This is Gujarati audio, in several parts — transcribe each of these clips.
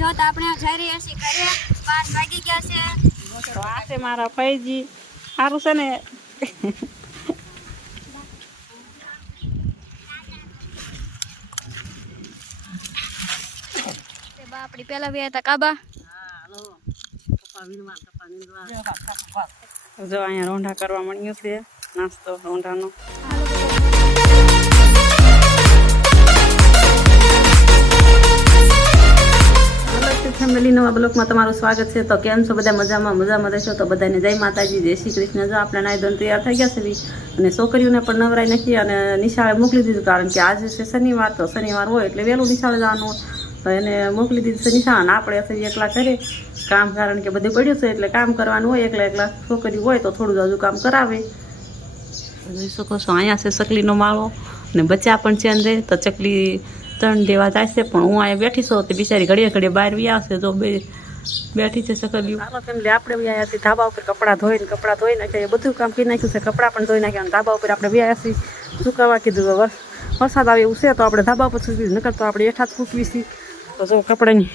જો તો આપણે જઈ રહ્યા છીએ ઘરે 5 વાગી ગયા છે તો આ છે મારા ફઈજી સારું છે ને આપણી પેલા વ્યા હતા કાબા જો અહીંયા રોંઢા કરવા મળ્યું છે નાસ્તો રોંઢાનો ફેમિલી નવા બ્લોકમાં તમારું સ્વાગત છે તો કેમ છો બધા મજામાં રહેશો તો બધાને જય માતાજી જય શ્રી કૃષ્ણ જો આપણે નાઈ ધોઈને તૈયાર થઈ ગયા છે અને છોકરીઓને પણ નવરાઈ નાખી અને નિશાળે મોકલી દીધું કારણ કે આજે છે શનિવાર તો શનિવાર હોય એટલે વહેલું નિશાળે જવાનું તો એને મોકલી દીધું છે નિશાળ આપણે એકલા કરે કામ કારણ કે બધું પડ્યું છે એટલે કામ કરવાનું હોય એકલા છોકરી હોય તો થોડું હજુ કામ કરાવે જોઈ શકો છો અહીંયા છે ચકલીનો માળો અને બચ્ચા પણ છે અંદર તો ચકલી ત્રણ દેવા જાય છે પણ હું અહીંયા બેઠી છું તો બિચારી ઘડીએ બહાર વી આવશે તો બેઠી છે ચકલીઓ હાલો ફેમિલી આપણે બી આવ્યા છીએ ધાબા ઉપર કપડાં ધોઈ નાખ્યા એ બધું કામ કરી નાખ્યું છે કપડાં પણ ધોઈ નાખ્યા અને ધાબા ઉપર આપણે બી આવ્યા છીએ સુકાવા કીધું વરસાદ આવે એવું છે તો આપણે ધાબા ઉપર સૂકવી નકર તો આપણે એઠા જ સૂકવી છીએ તો જો કપડાની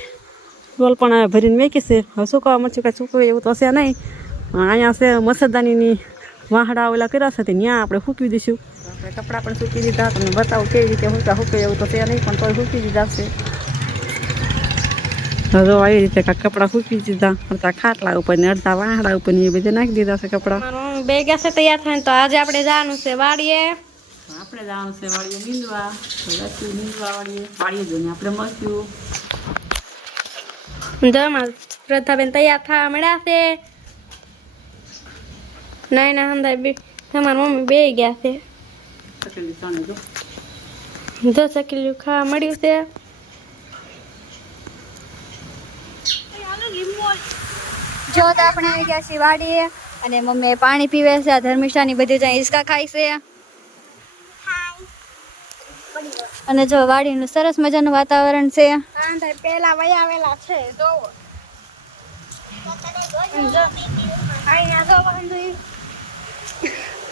ડોલ પણ ભરીને મેકી છે હવે સુકાવા મળશે કાંઈ સૂકવે એવું તો હશે નહીં અહીંયા છે મસરદાનીની વાહડા ઓલા કર્યા છે ત્યાં આપણે સૂકવી દઈશું આપણે કપડાં પણ સૂકી દીધા તમને બતાવું કેવી રીતે સૂકે એવું તો છે નહીં પણ તોય સૂકી દીધા છે જો આવી રીતે કાંઈક કપડાં સૂકી દીધા અડધા ખાટલા ઉપર ને અડધા વાહડા ઉપર ને એ બધે નાખી દીધા છે કપડાં બે ગયા છે તૈયાર થાય તો આજે આપણે જવાનું છે વાડીએ નીંદવા વાળીએ જોઈને આપણે મળશું શ્રદ્ધાબેન તૈયાર થવા મળ્યા છે નાના હંધાઈ બી તમારા મમ્મી બે ગયા છે જો ચકલીયું ખાવા મળ્યું છે જો તો આપણે આવી ગયા છીએ વાડીએ અને મમ્મી પાણી પીવે છે આ ધર્મિષ્ઠાની બધી જ્યાં હિંચકા ખાય છે અને જો વાડીનું સરસ મજાનું વાતાવરણ છે પેલા વયા આવેલા છે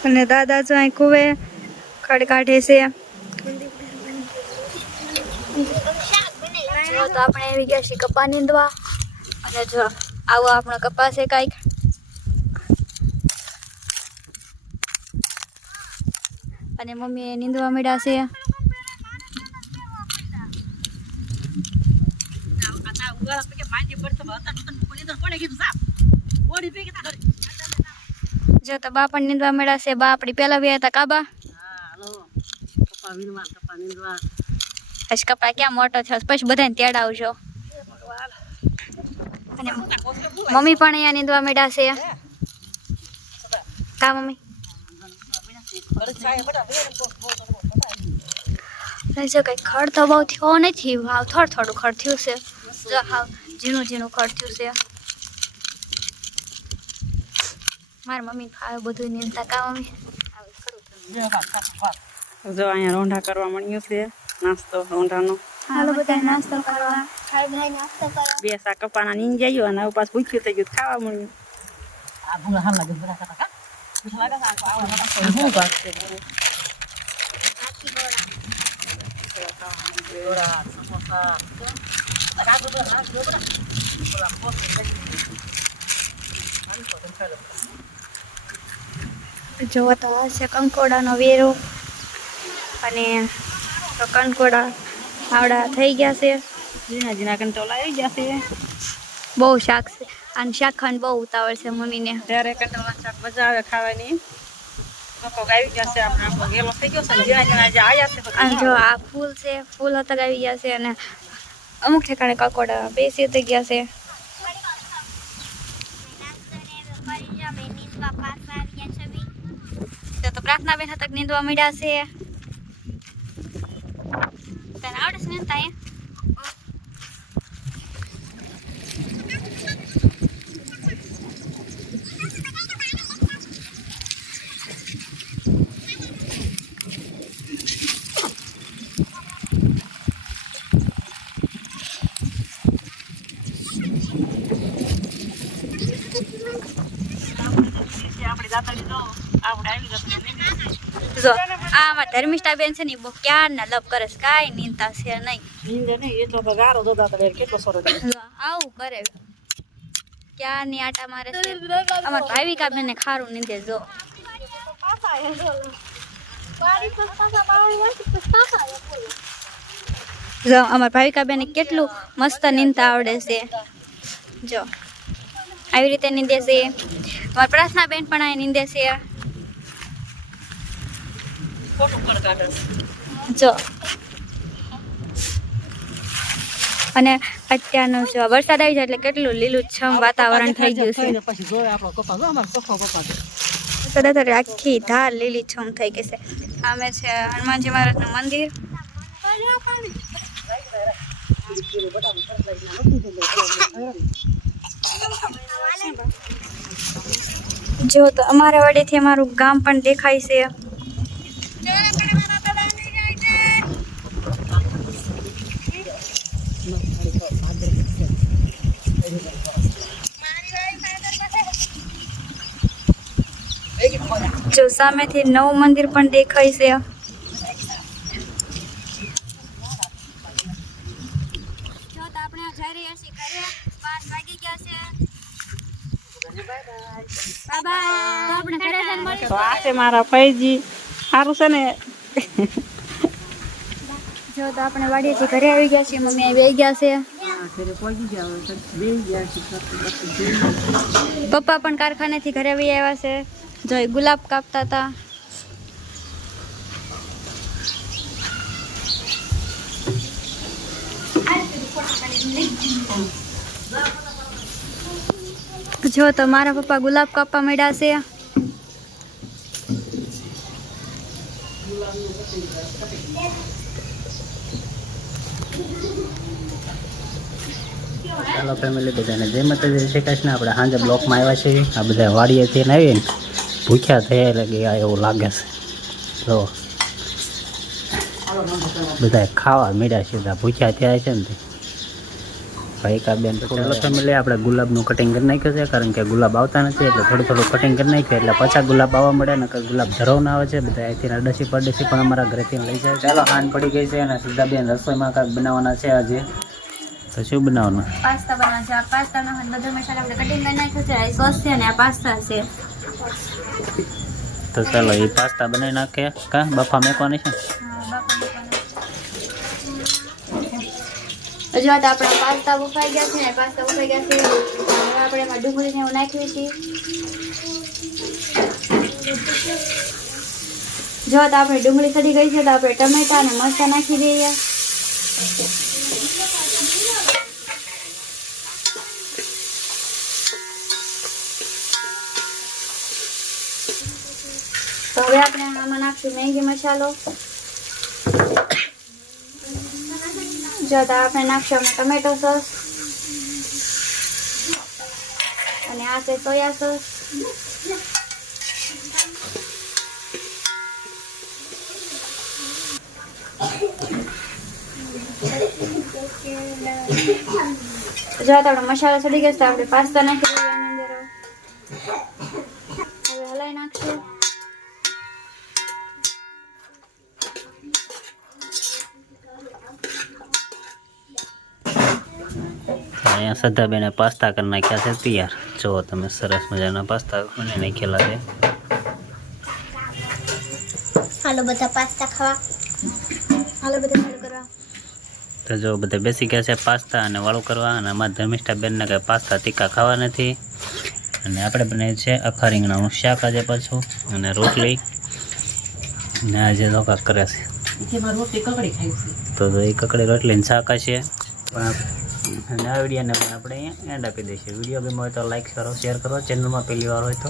અને દાદા જો અહીં કુવે ખડ કાઢે છે જો તો આપણે આવી ગયા છીએ કપા નીંદવા અને જો આવો આપણો કપા છે કાંઈક અને મમ્મી નીંદવા મળ્યા છે જો તો બા પણ નીંદવા મળ્યા છે બા આપણી પેલા વ્યા હતા કાબા કપા ક્યાં મોટો થયો પછી બધાને તેડાવજો અને મમ્મી પણ અહીંયા નીંદવા મળ્યા છે કા મમ્મી જો કઈ ખડ તો બહુ થયો નથી હાવ થોડું ખડ થયું છે જો હાવ ઝીણું ખડ થયું છે મારી મમ્મી ખાવે બધું નીંદતા કા મમ્મી જો અહીંયા રોંઢા કરવા મળ્યું છે નાસ્તો રોંઢાનો હાલો બધા નાસ્તો કરવા બે સા કપાના નીંદ જાય અને પાછું ભૂખ્યું થઈ ગયું ખાવા મળ્યું જોવો તો હશે કંકોડાનો વેરો અને તો કંકોડા આવડા થઈ ગયા છે ઝીણા કંટોલા આવી ગયા છે બહુ શાક છે અને શાક ખાવાનું બહુ ઉતાવળ છે મમ્મીને ત્યારે કંટોલા શાક મજા આવે ખાવાની આવી ગયા છે આપણો ગેલો થઈ ગયો છે ઝીણા જે આવ્યા છે અને જો આ ફૂલ છે ફૂલ હતા આવી ગયા છે અને અમુક ઠેકાણે કંકોડા બેસી થઈ ગયા છે તો પ્રાર્થના બેન હતા નીંદવા મળ્યા છે તને આવડે છે ને તાય જો આ અમાર ધર્મિષ્ઠા બેન છે ને બહુ ક્યારના લપ કરે છે, કાંઈ નીંદતા છે નહીં. નીંદે નહીં એટલો તો ગારો દોદા તો કેટલો સરસ આવું કરે ક્યારની આટા મારે છે. અમાર ભાવિકા બેન ને ખારું નીંદે જો. જો અમાર ભાવિકા બેન કેટલું મસ્ત નીંદતા આવડે છે. જો આવી રીતે નીંદે છે. અમાર પ્રાર્થના બેન પણ આ નીંદે છે. જો અને અત્યારનો જો વરસાદ આવી જાય એટલે કેટલું લીલુંછમ વાતાવરણ થઈ ગયું છે. પછી જોવે આપણો કપા જો અમારો કપા કદાચ આખી ધાર લીલીછમ થઈ ગઈ છે. સામે છે હનુમાનજી મહારાજનું મંદિર. જો તો અમારા વાડેથી અમારું ગામ પણ દેખાય છે. જો સામેથી નવું મંદિર પણ દેખાય છે. જો તો આપણે જઈ રહ્યા છીએ ઘરે. 5 વાગી ગયા છે. Bye bye. તો આપણે ઘરે જઈને મળીએ. તો આ છે મારા પૈજી સારું છે ને. જો તો આપણે વાડીએથી ઘરે આવી ગયા છીએ. મમ્મી આવી બેસી ગયા છે. પપ્પા પણ કારખાનેથી ઘરે આવી આવ્યા છે. જો એ ગુલાબ કાપતા હતા. જો તો મારા પપ્પા ગુલાબ કાપવા માંડ્યા છે. ચાલો ફેમિલી બધાને જય માતાજી, જય શ્રી કૃષ્ણ. આપણે સાંજે બ્લોકમાં આવ્યા છીએ. આ બધા વાડીએથી આવીને ભૂખ્યા થયા એટલે ગયા એવું લાગે છે. તો બધા ખાવા મીડ્યા સીધા ભૂખ્યા થયા છે ને ભાઈકા બેન. ચાલો ફેમિલી આપણે ગુલાબનું કટિંગ કરી નાખ્યું છે, કારણ કે ગુલાબ આવતા નથી એટલે થોડું થોડું કટિંગ કરી નાખ્યું એટલે પાછા ગુલાબ આવવા મળે ને ગુલાબ ધરવના આવે છે. બધા અહીંથી અડસી પડસી પણ અમારા ઘરેથી લઈ જાય. ચાલો હાન પડી ગઈ છે અને સીધા બેન રસોઈમાં કાંઈક બનાવવાના છે આજે. તો શું બનાવવાનું? પાસ્તા બનાવવા છે. આ પાસ્તામાં બધો મસાલા આપણે કટિંગ કરી નાખ્યો છે. આ સોસ છે અને આ પાસ્તા છે. તો ચાલો એ પાસ્તા બનાવી નાખીએ. કા બફા મેકવાની છે? હજુ તો આપણા પાસ્તા બફાઈ ગયા છે ને પાસ્તા બફાઈ ગયા છે. હવે આપણે એમાં ડુંગળીને એવું નાખ્યું છે. જો તો આપણે ડુંગળી સડી ગઈ છે તો આપણે ટમેટા અને મરચાં નાખી દઈએ. તો હવે આપણે આમાં નાખશું મેગી મસાલો. જો તો આપણે નાખશું આમાં ટમેટો સોસ અને આ છે સોયા સોસ. જો તો આપણો મસાલો સડી ગયો તો આપણે પાસ્તા નાખી દઈએ આની અંદર. હવે હલાવી નાખશું. અહીંયા શ્રદ્ધાબેને પાસ્તા કરી નાખ્યા છે તૈયાર. જો તમે સરસ મજાના પાસ્તા બનાવી નાખેલા છે. હાલો બધા પાસ્તા ખાવા. હાલો બધા ચાલુ કરવા. તો જો બધા બેસી ગયા છે પાસ્તા અને વાળું કરવા. અને અમારા ધર્મિષ્ઠા બેનને કંઈ પાસ્તા તીખા ખાવા નથી. અને આપણે બનાવીએ છીએ આખા રીંગણાનું શાક આજે પાછું અને રોટલી. ને આજે લોકો કરે છે તો એ કકડી રોટલીને શાક હશે. અને આ વિડીયોને પણ આપણે અહીંયા એન્ડ આપી દઈશું. વિડીયો ગમ્યો હોય તો લાઈક કરો, શેર કરો. ચેનલમાં પહેલી વાર હોય તો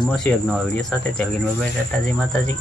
મળશું એક નવા વિડીયો સાથે. ત્યાં લગીને બાય બાય, ટાટા, જય માતાજી.